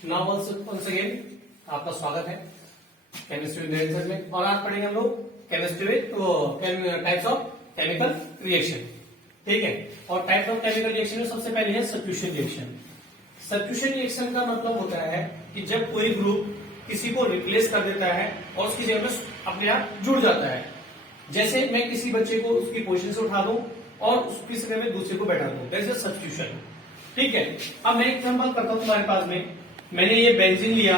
Now once again आपका स्वागत है केमिस्ट्री विद में। और आज पढ़ेंगे हम लोग chemistry with types of chemical reaction. ठीक है, और टाइप्स ऑफ केमिकल रिएक्शन में सबसे पहले है सब्स्टिट्यूशन रिएक्शन। सब्स्टिट्यूशन रिएक्शन का मतलब होता है कि जब कोई ग्रुप किसी को रिप्लेस कर देता है और उसकी जगह में अपने आप जुड़ जाता है। जैसे मैं किसी बच्चे को उसकी पोजीशन से उठा दूं और उसकी जगह में दूसरे को बैठा दूं, दैट इज सब्स्टिट्यूशन। ठीक है, अब मैं एग्जांपल करता हूं तुम्हारे पास में। मैंने ये बेंजीन लिया,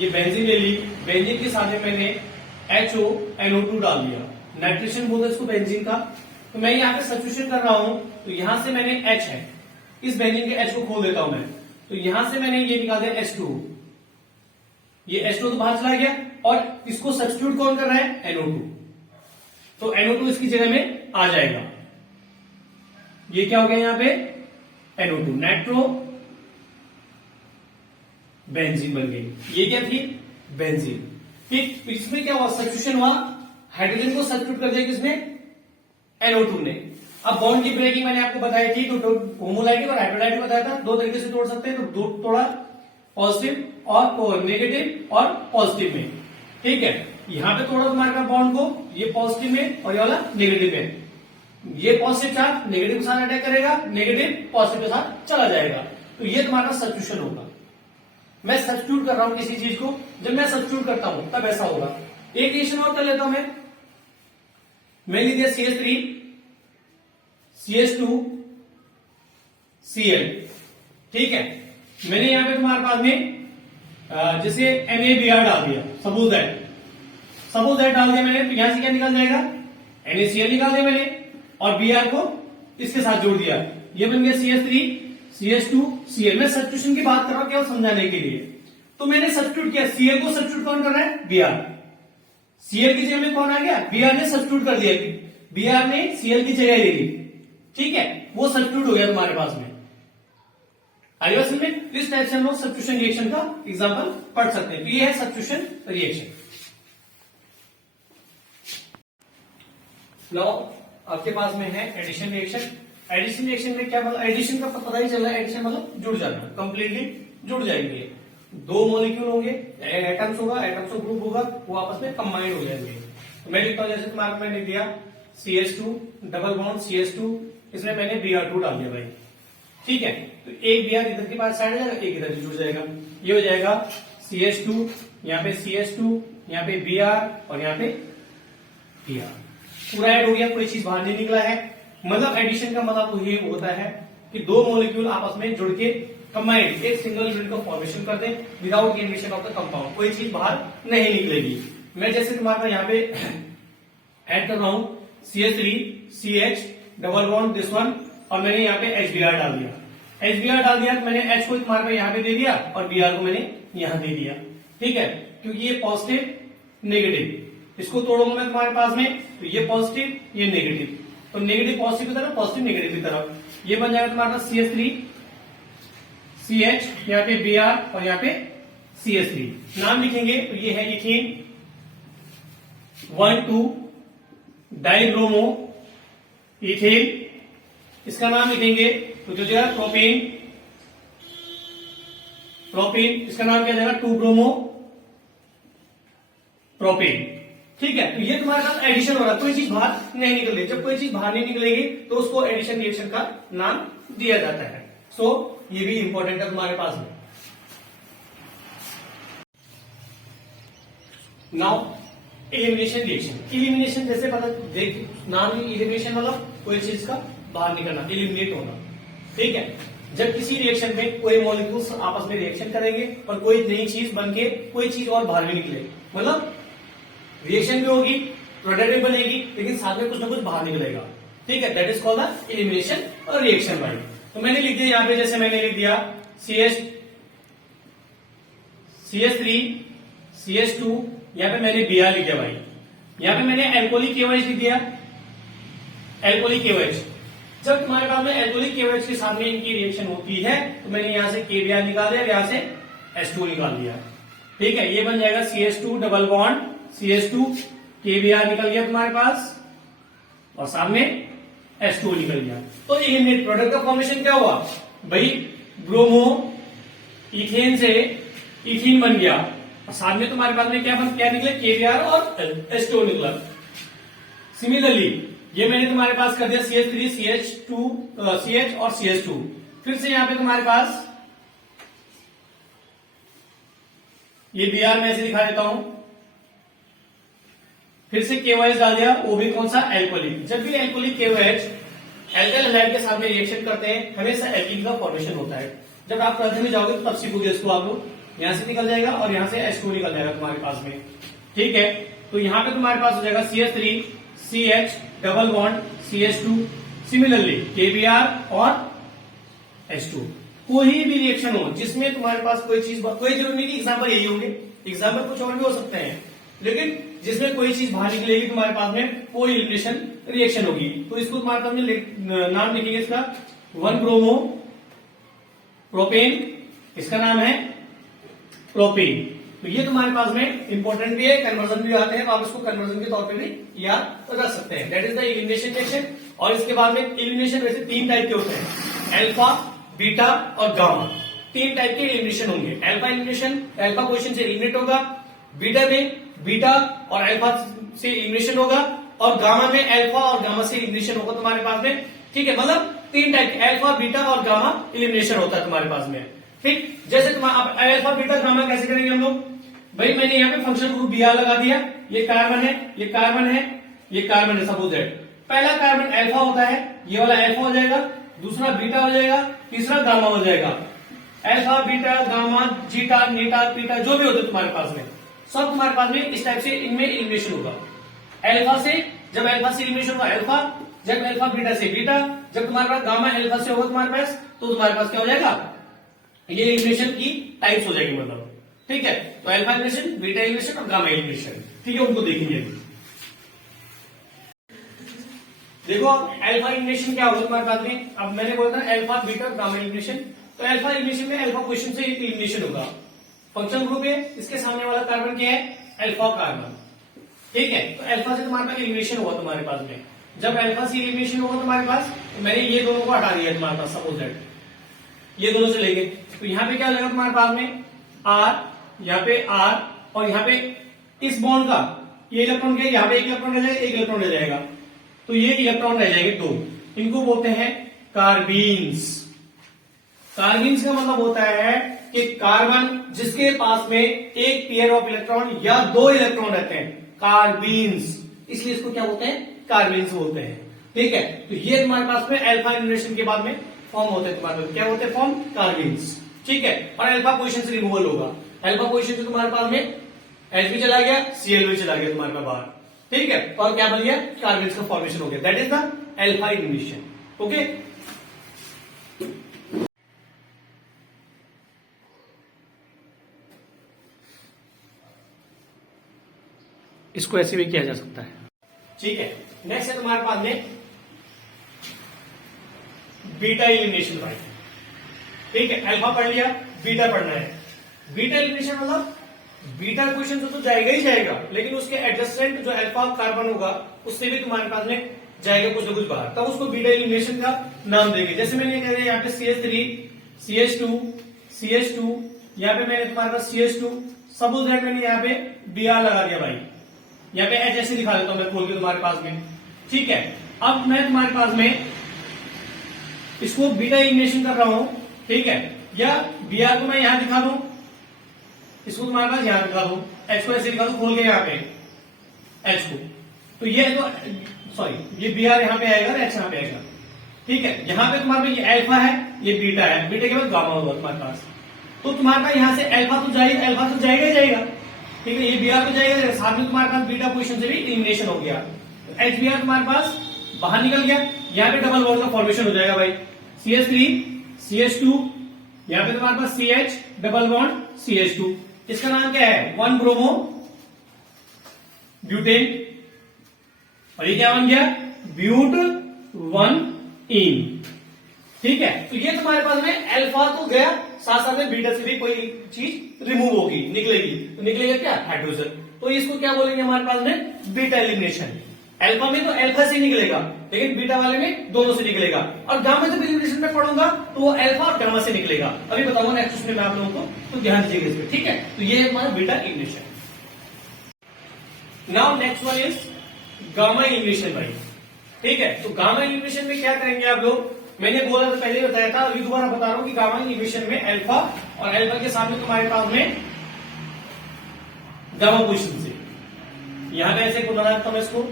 ये बेंजीन ले ली, बेंजीन के साथ में मैंने HONO2 डाल दिया, नाइट्रेशन बोलते हैं इसको बेंजीन का। तो मैं यहाँ पे सब्स्टिट्यूशन कर रहा हूं, तो यहां से मैंने H है, इस बेंजीन के H को खोल देता हूं मैं, तो यहां से मैंने ये निकाल दिया H2, ये H2 तो बाहर चला गया और इसको सब्स्टिट्यूट कौन कर रहा है, NO2। तो NO2 इसकी जगह में आ जाएगा, ये क्या हो गया यहाँ पे NO2, नाइट्रो बेंजीन बन गई। ये क्या थी, बेंजीन। ठीक, इसमें क्या हुआ, सब्स्टिट्यूशन हुआ, हाइड्रोजन को सब्स्टिट्यूट कर दिया किसने, NO2 ने। अब बॉन्ड की ब्रेकिंग मैंने आपको बताई थी, तो होमोलाइटिक और हाइड्रोलाइटिक बताया था, दो तरीके से तोड़ सकते हैं, तो दो तोड़ा, पॉजिटिव और नेगेटिव और पॉजिटिव में। ठीक है, यहां पे तोड़ा तुम्हारे पास बॉन्ड को, ये पॉजिटिव में और ये वाला नेगेटिव में। ये पॉजिटिव चार्ज नेगेटिव के साथ अटैक करेगा, नेगेटिव पॉजिटिव के साथ चला जाएगा, तो ये तुम्हारा सब्स्टिट्यूशन होगा। मैं सब्स्टिट्यूट कर रहा हूं किसी चीज को, जब मैं सब्स्टिट्यूट करता हूं तब ऐसा होगा। एक रिएक्शन और कर लेता हूं मैं लिख दिया CH3 CH2 Cl। ठीक है, मैंने यहां पे तुम्हारे पास में जैसे NaBr डाल दिया, सपोज दैट डाल दिया मैंने, तो यहां से क्या निकल जाएगा, NaCl निकाल दिया मैंने और Br को इसके साथ जोड़ दिया, ये बन गया CH3 CH2 Cl। मैं सब्स्टिट्यूशन की बात कर रहा हूं केवल समझाने के लिए। तो मैंने सब्स्टिट्यूट किया, Cl को सब्स्टिट्यूट कौन कर रहा है, Br। Cl की जगह में कौन आ गया, Br ने सब्स्टिट्यूट कर दिया, Br ने Cl की जगह ले ली। ठीक है, वो सब्स्टिट्यूट हो गया तुम्हारे पास में। आइए समझ में, इस टाइप से हम लोग सब्स्टिट्यूशन रिएक्शन का एग्जांपल पढ़ सकते हैं। तो ये है सब्स्टिट्यूशन रिएक्शन। नाउ आपके पास में है एडिशन रिएक्शन। एडिशन रिएक्शन में क्या मतलब, एडिशन का पता ही चल रहा है, एडिशन मतलब जुड़ जाना, कंप्लीटली जुड़ जाएंगे। दो मॉलिक्यूल होंगे, एटम्स होगा, एटम्स का ग्रुप होगा, वो आपस में कंबाइंड हो जाएंगे। तो मैं लिखता हूं, जैसे तुम्हारा मैंने दिया CH2 डबल बॉन्ड CH2, इसमें मैंने Br2 डाल दिया भाई। ठीक है, तो एक Br इधर के पास साइड जाएगा, एक इधर जुड़ जाएगा, ये हो जाएगा CH2, यहाँ पे CH2, यहाँ पे Br और यहाँ पे Br, पूरा ऐड हो गया, कोई चीज बाहर नहीं निकला है। मतलब एडिशन का मतलब तो ये होता है कि दो मॉलिक्यूल आपस में जुड़ के कंबाइंड एक सिंगल यूनिट का फॉर्मेशन कर दें without addition of the compound, कोई चीज बाहर नहीं निकलेगी। मैं जैसे तुम्हारा यहाँ पे ऐड कर रहा हूं CH3 CH double bond this one, और मैंने यहाँ पे HBr डाल दिया, HBr डाल दिया, तो मैंने H को तुम्हारे पे यहाँ पे दे दिया और Br को मैंने यहाँ दे दिया। ठीक है, क्योंकि ये पॉजिटिव नेगेटिव, इसको तोड़ूंगा मैं तुम्हारे पास में, तो ये पॉजिटिव ये नेगेटिव, तो नेगेटिव पॉजिटिव की तरफ, पॉजिटिव नेगेटिव की तरफ, ये बन जाएगा तुम्हारा CH3 CH, यहाँ पे Br और यहाँ पे CH3। नाम लिखेंगे तो ये है इथीन 1,2 डाइब्रोमो इथेन, इसका नाम लिखेंगे तो जो जाएगा प्रोपेन, इसका नाम क्या जाएगा 2 ब्रोमो प्रोपेन। ठीक है, तो ये तुम्हारे साथ एडिशन हो रहा है, कोई चीज बाहर नहीं निकल रही। जब कोई चीज बाहर नहीं निकलेगी तो उसको एडिशन रिएक्शन का नाम दिया जाता है। सो ये भी इंपॉर्टेंट है तुम्हारे पास में। Now elimination reaction. एलिमिनेशन जैसे पता देख नाम ही एलिमिनेशन वाला, कोई चीज का बाहर निकलना, एलिमिनेट होना। ठीक है, जब किसी रिएक्शन में कोई मॉलिक्यूल्स आपस में रिएक्शन करेंगे और कोई नई चीज बन के कोई चीज और बाहर भी निकले, मतलब रिएक्शन भी होगी, प्रोडक्ट भी बनेगी, लेकिन साथ में कुछ ना कुछ बाहर निकलेगा। ठीक है, that is called the elimination और रिएक्शन भाई। तो मैंने लिख दिया यहाँ पे, जैसे मैंने लिख दिया CH3 CH2, यहाँ पे मैंने Br लिख दिया भाई, यहाँ पे मैंने एल्कोहलिक KOH लिख दिया, एल्कोहलिक KOH। जब तुम्हारे पास में एल्कोहलिक KOH के साथ में इनकी रिएक्शन होती है तो मैंने यहाँ से KBr निकाल दिया, यहाँ से H2 निकाल दिया। ठीक है, ये बन जाएगा CH2 double bond CH2 KBr निकल गया तुम्हारे पास और सामने H2 निकल गया। तो एलिमिनेट प्रोडक्ट का फॉर्मेशन क्या हुआ भाई, ब्रोमो इथेन से इथीन बन गया और साथ में तुम्हारे पास में क्या निकले, KBr और H2O निकला। सिमिलरली ये मैंने तुम्हारे पास कर दिया CH3 CH2 CH और CH2। फिर से यहां पे तुम्हारे पास ये Br मैं ऐसे दिखा देता हूं, फिर से KOH डाल दिया, वो भी कौन सा, एल्कोहलिक। जब भी एल्कोहलिक KOH एल्काइल हैलाइड के साथ में रिएक्शन करते हैं हमेशा एल्कीन का फॉर्मेशन होता है। जब आप प्रथम में जाओगे तो तब सीखोगे इसको आप लोग, यहां से निकल जाएगा और यहां से H2 निकल जाएगा तुम्हारे पास में, ठीक है। तो यहां पे तुम्हारे पास हो जाएगा CH3 CH double bond CH2, similarly KBr और H2। कोई भी रिएक्शन हो जिसमें तुम्हारे पास कोई जरूरी नहीं कि एग्जाम्पल यही होंगे, एग्जाम्पल कुछ और भी हो सकते हैं, लेकिन जिसमें कोई चीज बाहर निकलेगी तुम्हारे पास में कोई एलिमिनेशन रिएक्शन होगी। तो इसको तुम्हारे पास में नाम लिखेंगे इसका 1 ब्रोमो प्रोपेन, इसका नाम है प्रोपेन। तो ये तुम्हारे पास में इंपॉर्टेंट भी है, कन्वर्जन भी आते हैं, तो आप इसको कन्वर्जन के तौर पे भी याद रख सकते हैं। That is the elimination reaction. और इसके बाद में एलिमिनेशन वैसे 3 टाइप के होते हैं, अल्फा, बीटा और गामा। 3 टाइप के एलिमिनेशन होंगे। अल्फा एलिमिनेशन अल्फा पोजीशन से एलिमिनेट होगा, बीटा में बीटा और अल्फा से एलिमिनेशन होगा, और गामा में अल्फा और गामा से एलिमिनेशन होगा तुम्हारे पास में, ठीक है। मतलब 3 टाइप, अल्फा बीटा और गामा एलिमिनेशन होता है तुम्हारे पास में, ठीक। जैसे तुम्हारा अल्फा बीटा गामा कैसे करेंगे हम लोग, भाई मैंने यहाँ पे फंक्शन ग्रुप Br लगा दिया, ये कार्बन है, ये कार्बन है, ये कार्बन है, सपोज दैट पहला कार्बन अल्फा होता है, ये वाला अल्फा हो जाएगा, दूसरा बीटा हो जाएगा, तीसरा गामा हो जाएगा। अल्फा बीटा गामा जीटा नीटा पीटा जो भी होते तुम्हारे पास में सब तुम्हारे पास में इस टाइप से इनमें एलिमिनेशन होगा। अल्फा से जब अल्फा से एलिमिनेशन होगा अल्फा, जब अल्फा बीटा से बीटा, जब तुम्हारे पास गामा अल्फा से होगा तुम्हारे पास, तो तुम्हारे पास क्या हो जाएगा, ये एलिमिनेशन की टाइप्स हो जाएगी, मतलब ठीक है। तो अल्फा एलिमिनेशन, बीटा एलिमिनेशन और गामा एलिमिनेशन, ठीक है, उनको देखेंगे। देखो अल्फा एलिमिनेशन क्या होगा तुम्हारे पास में, अब मैंने बोला था अल्फा बीटा गामा एलिमिनेशन। तो अल्फा एलिमिनेशन में अल्फा पोजीशन से एलिमिनेशन होगा, फंक्शन ग्रुप है, इसके सामने वाला कार्बन क्या है, अल्फा कार्बन, ठीक है। तो अल्फा से तुम्हारे पास एलिमिनेशन होगा तुम्हारे पास में, जब अल्फा से एलिमिनेशन होगा तुम्हारे पास, तो मैंने ये दोनों को हटा दिया तुम्हारे पास, सपोज दैट ये दोनों से लेंगे, तो यहाँ पे क्या हो जाएगा तुम्हारे पास में R, यहाँ पे R, और यहाँ पे इस बॉन्ड का ये इलेक्ट्रॉन क्या, यहाँ पे एक इलेक्ट्रॉन रह जाएगा, एक इलेक्ट्रॉन रह जाएगा, तो ये इलेक्ट्रॉन रह जाएंगे 2, इनको बोलते हैं कार्बीन्स। कार्बीन्स का मतलब होता है कि कार्बन जिसके पास में एक पेयर ऑफ इलेक्ट्रॉन या 2 इलेक्ट्रॉन रहते हैं, कार्बीन्स, इसलिए इसको क्या बोलते हैं, कार्बीन्स बोलते हैं, ठीक है। तो ये तुम्हारे पास में अल्फा एलिमिनेशन के बाद में फॉर्म होते हैं तुम्हारे पास, क्या होते हैं फॉर्म, कार्बीन्स, ठीक है। और अल्फा पोजीशन से रिमूवल होगा, अल्फा पोजीशन से तुम्हारे पास में H भी चला गया, Cl भी चला गया तुम्हारे पास बाहर, ठीक है, और क्या बन गया, कार्बीन्स का फॉर्मेशन हो गया, that is the alpha elimination, okay. इसको ऐसे भी किया जा सकता है, ठीक है। नेक्स्ट है तुम्हारे पास में बीटा एलिमिनेशन भाई, ठीक है। अल्फा पढ़ लिया, बीटा पढ़ना है। बीटा एलिमिनेशन मतलब बीटा पोजीशन से तो जाएगा ही जाएगा, लेकिन उसके एडजस्टेंट जो अल्फा कार्बन होगा उससे भी तुम्हारे पास में जाएगा कुछ ना कुछ बाहर, तब उसको बीटा एलिमिनेशन का नाम देंगे। जैसे मैंने कह दिया यहाँ पे CH3 CH2 CH2, यहाँ पे मैंने तुम्हारे पास CH2, सपोज दैट मैंने यहाँ पे Br लगा दिया भाई, यहाँ पे H ऐसे दिखा देता हूं मैं खोल के तुम्हारे पास में, ठीक है। अब मैं तुम्हारे पास में इसको बीटा एलिमिनेशन कर रहा हूं, ठीक है, या Br को मैं यहां दिखा दूं, इसको तुम्हारे पास यहां दिखा दूं, H को ऐसे दिखा दूं खोल के यहाँ पे H को, तो ये तो सॉरी ये Br यहाँ पे आएगा और H यहाँ पे आएगा, ठीक है। यहाँ पे तुम्हारे पास ये अल्फा है, ये बीटा है, बीटा के बाद गामा होगा तुम्हारे पास, तो तुम्हारे पास यहाँ से अल्फा तो जाएगा ही जाएगा, ठीक है। ये Br तो जाएगा, साथ में तुम्हारे पास बीटा पोजीशन से भी एलिमिनेशन हो गया, तो HBr तुम्हारे पास बाहर निकल गया, यहाँ पे डबल बॉन्ड का फॉर्मेशन हो जाएगा भाई, CH3 CH2, यहाँ पे तुम्हारे पास CH डबल बॉन्ड CH2, इसका नाम क्या है, 1 ब्रोमो ब्यूटेन, और ये क्या बन गया, ब्यूट 1 इन, ठीक है। तो ये तुम्हारे पास में अल्फा तो गया, साथ साथ में बीटा से भी कोई चीज रिमूव होगी, निकलेगी, तो निकलेगा क्या, हाइड्रोजन, तो इसको क्या बोलेंगे हमारे पास में, बीटा एलिमिनेशन। अल्फा में तो अल्फा से निकलेगा, लेकिन बीटा वाले में दोनों से निकलेगा, और गामा जब इलिमिनेशन में पढ़ूंगा तो वो अल्फा और गामा से निकलेगा। अभी बताऊंगा नेक्स्ट उसमें मैं आप लोगों को, तो ध्यान दीजिएगा इसमें, ठीक है। तो ये है हमारा beta elimination. Now next one is gamma elimination भाई, ठीक है। तो गामा इलिमिनेशन में क्या करेंगे आप लोग, मैंने बोला था पहले बताया था, अभी दोबारा बता रहा हूं कि गामा इलिमिनेशन में अल्फा और अल्फा के सामने तुम्हारे पास में गामा पोजीशन से, यहां पे ऐसे बना देता हूं इसको,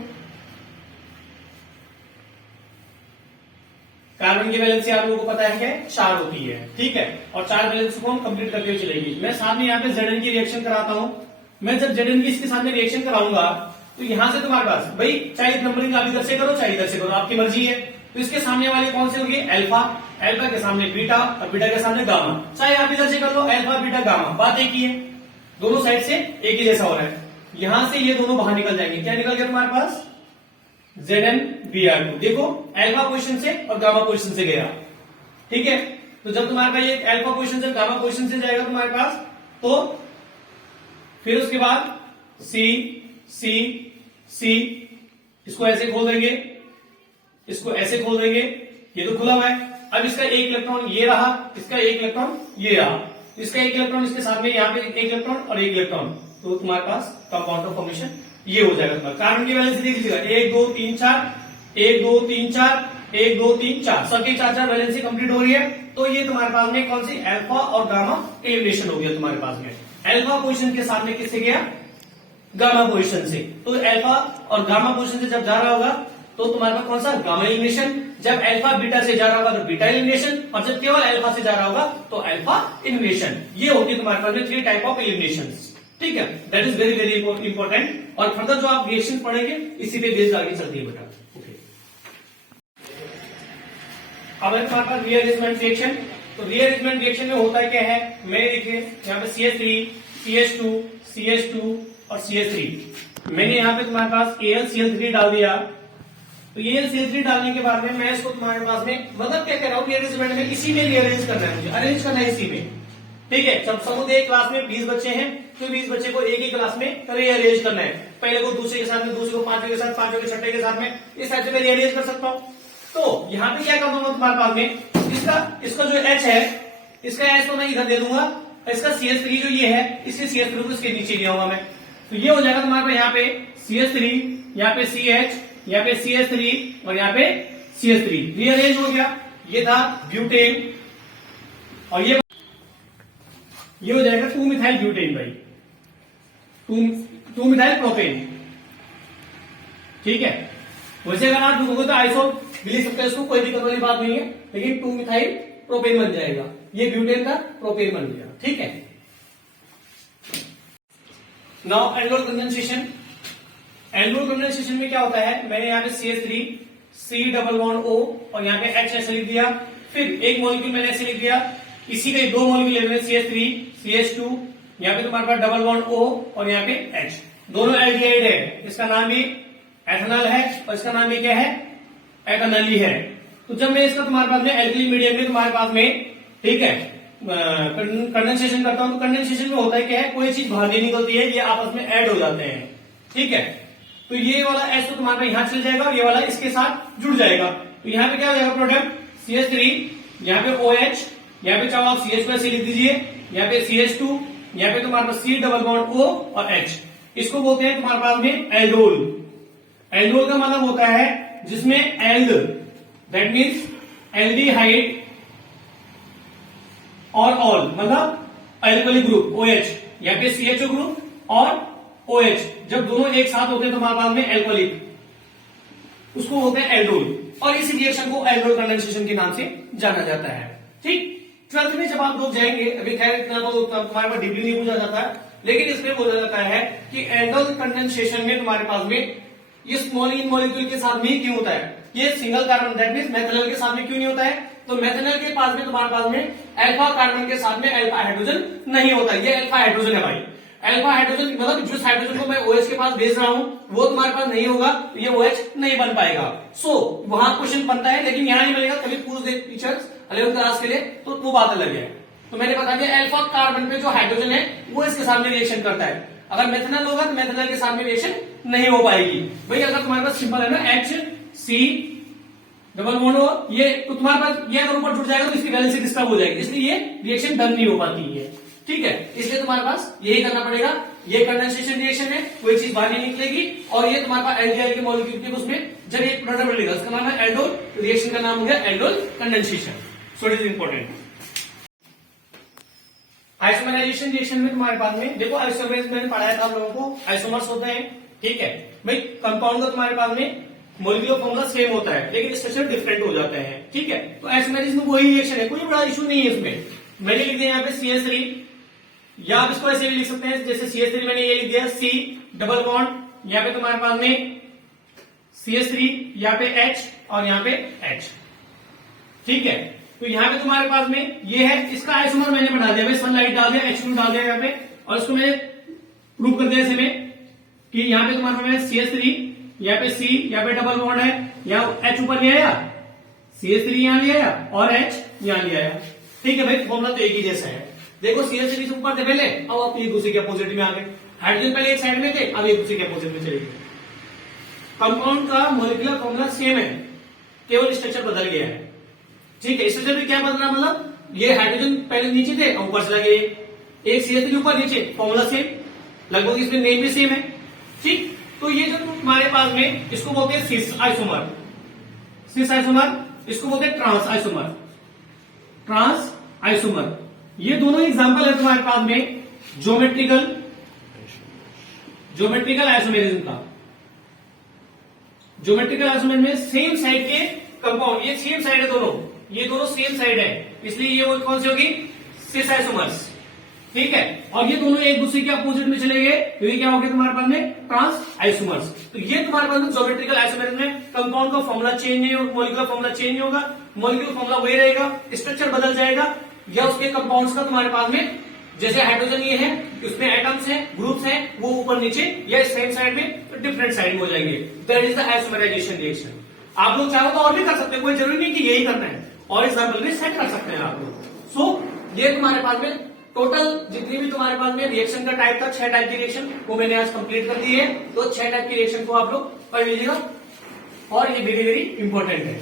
कार्बन की वैलेंसी आप लोगों को पता है क्या, 4 होती है, ठीक है। और 4 वैलेंसी को हम कंप्लीट करते हुए चलेंगे। मैं साथ में यहाँ पे Zn की रिएक्शन कराता हूं। मैं जब Zn की इसके साथ में रिएक्शन कराऊंगा तो यहां से तुम्हारे पास भाई चाहे नंबरिंग आप इधर से करो चाहे इधर से करो, आपकी मर्जी है। तो इसके सामने वाली कौन सी होगी, अल्फा, अल्फा के सामने बीटा और बीटा के सामने गामा, चाहे आप इधर से कर लो अल्फा बीटा गामा, बात एक ही है, दोनों साइड से एक ही जैसा हो रहा है। यहां से ये दोनों बाहर निकल जाएंगे, क्या निकल गया तुम्हारे पास, ZnBr2। देखो अल्फा पोजीशन से और गामा पोजीशन से गया, ठीक है। तो जब तुम्हारे पास ये अल्फा पोजीशन से गामा पोजीशन से जाएगा तुम्हारे पास, तो फिर उसके बाद C C C, इसको ऐसे खोल देंगे, इसको ऐसे खोल देंगे, ये तो खुला हुआ है। अब इसका एक इलेक्ट्रॉन ये रहा, इसका एक इलेक्ट्रॉन ये रहा, इसका एक इलेक्ट्रॉन इसके साथ में यहाँ पे एक इलेक्ट्रॉन और एक इलेक्ट्रॉन, तो तुम्हारे पास कंपाउंड ऑफ फॉर्मेशन ये हो जाएगा तुम्हारा। कार्बन की वैलेंसी देख लीजिएगा, 1 2 3 4, 1 2 3 4, 1 2 3 4, सबकी 4 वैलेंसी कंप्लीट हो रही है। तो ये तुम्हारे पास में कौन सी, अल्फा और गामा एलिमिनेशन हो गया तुम्हारे पास में। अल्फा पोजीशन के सामने किससे गया, गामा पोजीशन से। तो अल्फा और गामा पोजीशन से जब जा रहा होगा तो तुम्हारे पास कौन सा, गामा एलिमिनेशन। जब अल्फा बीटा से जा रहा होगा तो बीटा एलिमिनेशन, और जब केवल अल्फा से जा रहा होगा तो अल्फा एलिमिनेशन। ये होती है तुम्हारे पास में 3 टाइप ऑफ एलिमिनेशन, ठीक है। That is very very important. और फर्दर जो आप रिएक्शन पढ़ेंगे इसी पे बेस्ड आगे चलती है बेटा, ओके। अब है तुम्हारे पास रीअरेंजमेंट रिएक्शन। तो रीअरेंजमेंट रिएक्शन में होता क्या है, मैं देखिए यहाँ पे CH3 CH2 CH2 और CH3, मैंने यहाँ पे तुम्हारे पास AlCl3 डाल दिया। तो ये AlCl3 डालने के बाद में मैं इसको तुम्हारे पास में, मतलब क्या कह रहा हूँ, रीअरेंजमेंट में इसी में रीअरेंज करना है, मुझे अरेंज करना है इसी में, ठीक है। जब सपोज एक क्लास में 20 बच्चे हैं तो 20 बच्चे को एक ही क्लास में रीअरेंज करना है, पहले को दूसरे के साथ में, दूसरे को पांचवें के साथ, पांचवें के छठे के साथ में, इस टाइप से मैं रीअरेंज कर सकता हूँ। तो यहाँ पे क्या कर दूंगा तुम्हारे पास में, इसका जो H है, इसका H तो मैं इधर दे दूंगा, इसका CH3 जो ये है, इसके CH3 को इसके नीचे ले आऊंगा मैं, तो ये हो जाएगा तुम्हारे पास यहाँ पे CH3, यहाँ पे CH, यहाँ पे CH3 और यहाँ पे CH3, रीअरेंज हो गया। ये था ब्यूटेन, और ये हो जाएगा 2 मिथाइल ब्यूटेन भाई, 2 मिथाइल प्रोपेन, ठीक है। वैसे अगर आप लिखोगे तो आइसो भी लिख सकते हैं इसको, कोई दिक्कत वाली बात नहीं है, लेकिन 2 मिथाइल प्रोपेन बन जाएगा, ये ब्यूटेन का प्रोपेन बन गया, ठीक है। Now aldol condensation. Aldol condensation में क्या होता है, मैंने यहाँ पे CH3 C double bond O और यहाँ पे H ऐसे लिख दिया, फिर एक मॉलिक्यूल मैंने ऐसे लिख दिया, इसी के 2 मॉलिक्यूल ले CH3 CH2, यहाँ पे तुम्हारे पास डबल बॉन्ड O और यहाँ पे H, दोनों एल्डिहाइड है, इसका नाम भी एथेनॉल है और इसका नाम भी क्या है, एथेनॉल है। तो जब मैं इसका तुम्हारे पास में एल्कली मीडियम में तुम्हारे पास में, ठीक है, कंडेंसेशन करता हूं, तो कंडेंसेशन में होता है क्या है, कोई चीज बाहर नहीं निकलती है, ये आपस में ऐड हो जाते हैं, ठीक है। तो ये वाला H तो तुम्हारे यहां चल जाएगा और ये वाला इसके साथ जुड़ जाएगा, तो यहाँ पे क्या हो जाएगा प्रोडक्ट, CH3, यहाँ पे OH, यहाँ पे चाहो आप CH से लिख दीजिए, यहाँ पे CH2, यहाँ पे तुम्हारे पास C डबल बॉन्ड O और H, इसको बोलते हैं तुम्हारे पास में एल्डोल। एल्डोल का मतलब होता है जिसमें एल्ड, दैट मीन्स एल्डिहाइड और ऑल, मतलब एल्कली ग्रुप OH, यहाँ पे CHO ग्रुप और OH, जब दोनों एक साथ होते हैं तो हमारे पास में एल्कोलिक, उसको बोलते हैं एल्डोल, और इस रिएक्शन को एल्डोल कंडेंसेशन के नाम से जाना जाता है, ठीक। 12th में जब आप लोग जाएंगे, अभी खैर इतना तो तुम्हारे पास डिग्री नहीं पूछा जाता है, लेकिन इसमें बोला जाता है कि एल्डोल कंडेंसेशन में तुम्हारे पास में ये स्मॉल इन मॉलिक्यूल के साथ में क्यों होता है, ये single carbon, that means methanol के साथ में क्यों नहीं होता है, तो मेथनॉल के पास में तुम्हारे पास में अल्फा कार्बन के साथ में अल्फा हाइड्रोजन नहीं होता, ये अल्फा हाइड्रोजन है भाई। अल्फा हाइड्रोजन मतलब जिस हाइड्रोजन को मैं OH के पास भेज रहा हूं वो तुम्हारे पास नहीं होगा, तो ये OH नहीं बन पाएगा। सो वहां क्वेश्चन बनता है, लेकिन यहां नहीं मिलेगा, कभी पूछ दे टीचर्स 11th क्लास के लिए, तो वो बात अलग है। तो मैंने बता दिया अल्फा कार्बन पे जो हाइड्रोजन है वो इसके सामने रिएक्शन करता है। अगर मेथनॉल होगा तो मेथनॉल के साथ में रिएक्शन नहीं हो पाएगी। भाई अगर तुम्हारे पास सिंपल है ना HC डबल बॉन्ड हो, ये तो तुम्हारे पास ये अगर ऊपर जुड़ जाएगा तो इसकी वैलेंसी डिस्टर्ब हो जाएगी, इसलिए ये रिएक्शन डन नहीं हो पाती है। ठीक है, इसलिए तुम्हारे पास यही करना पड़ेगा। ये कंडेंसेशन रिएक्शन है, कोई चीज बाहर नहीं निकलेगी, और ये तुम्हारे पास एल्डिहाइड के मॉलिक्यूल के उसमें जब एक प्रोडक्ट बनेगा उसका नाम है एल्डोल, रिएक्शन का नाम हो गया aldol condensation. So it is important. Isomerisation reaction में तुम्हारे पास में देखो, आइसोमराइज मैंने पढ़ाया था आप लोगों को, आइसोमर्स होते हैं। ठीक है भाई, कंपाउंड का तुम्हारे पास में मॉलिक्यूलर फॉर्मूला सेम होता है लेकिन स्ट्रक्चर डिफरेंट हो जाते हैं। ठीक है, तो आइसोमराइजेशन में वही रिएक्शन है, कोई बड़ा इशू नहीं है इसमें। मैंने लिख दिया यहाँ पे CH3, या आप इसको ऐसे भी लिख सकते हैं, जैसे CH3 मैंने ये लिख दिया C डबल बॉन्ड, यहाँ पे तुम्हारे पास में CH3, यहाँ पे H और यहाँ पे H। ठीक है, तो यहाँ पे तुम्हारे पास में ये है, इसका आइसोमर मैंने बना दिया, सनलाइट डाल दिया, H2 डाल दिया यहाँ पे, और इसको मैंने प्रूव कर दिया ऐसे में कि यहाँ पे तुम्हारे पास CH3, यहाँ पे C, यहाँ पे डबल बॉन्ड है, यहाँ H ऊपर ले आया, CH3 यहाँ ले आया और H यहाँ ले आया। ठीक है भाई, फॉर्मूला तो एक ही जैसा है। देखो CH3 से ऊपर थे पहले, अब आप एक दूसरे के अपोजिट में आ गए। हाइड्रोजन पहले एक साइड में थे, अब एक दूसरे के अपोजिट में चले गए। कंपाउंड का मॉलिक्यूलर फॉर्मूला सेम है, केवल स्ट्रक्चर बदल गया है। ठीक है, स्ट्रक्चर में क्या बदला, मतलब ये हाइड्रोजन पहले नीचे थे, अब ऊपर चला गया, एक CH3 ऊपर नीचे, फॉर्मूला सेम, लगभग इसमें नेम भी सेम है। ठीक, तो ये जो तुम्हारे पास में इसको बोलते हैं सिस आइसोमर, इसको बोलते हैं ट्रांस आइसोमर। ये दोनों एग्जांपल है तुम्हारे पास में ज्योमेट्रिकल आइसोमेरिज्म का। ज्योमेट्रिकल आइसोमेरिज्म में सेम साइड के कंपाउंड, ये सेम साइड है दोनों, ये दोनों सेम साइड है, इसलिए ये वो कौन सी होगी, सिस आइसोमर्स। ठीक है, और ये दोनों एक दूसरे के अपोजिट में चले गए, तो ये क्या हो गया तुम्हारे पास में, ट्रांस आइसोमर्स। तो ये तुम्हारे पास में ज्योमेट्रिकल आइसोमेरिज्म में कंपाउंड का फॉर्मूला चेंज नहीं होगा, मॉलिक्यूलर फॉर्मूला चेंज नहीं होगा, मॉलिक्यूलर फॉर्मूला वही रहेगा, स्ट्रक्चर बदल जाएगा, या उसके कंपाउंड्स का तुम्हारे पास में, जैसे हाइड्रोजन ये है उसमें एटम्स हैं, ग्रुप्स हैं, वो ऊपर नीचे या सेम साइड में तो डिफरेंट साइड में हो जाएंगे। That is the isomerisation reaction. आप लोग चाहो तो और भी कर सकते हैं, कोई जरूरी नहीं कि यही करना है, और एग्जाम्पल में सेट कर सकते हैं आप लोग। सो ये तुम्हारे पास में टोटल जितनी भी तुम्हारे पास में रिएक्शन का टाइप था, 6 टाइप की रिएक्शन, वो मैंने आज कंप्लीट कर दी है। तो 6 टाइप की रिएक्शन को आप लोग पढ़ लीजिएगा, और ये वेरी वेरी इंपॉर्टेंट है।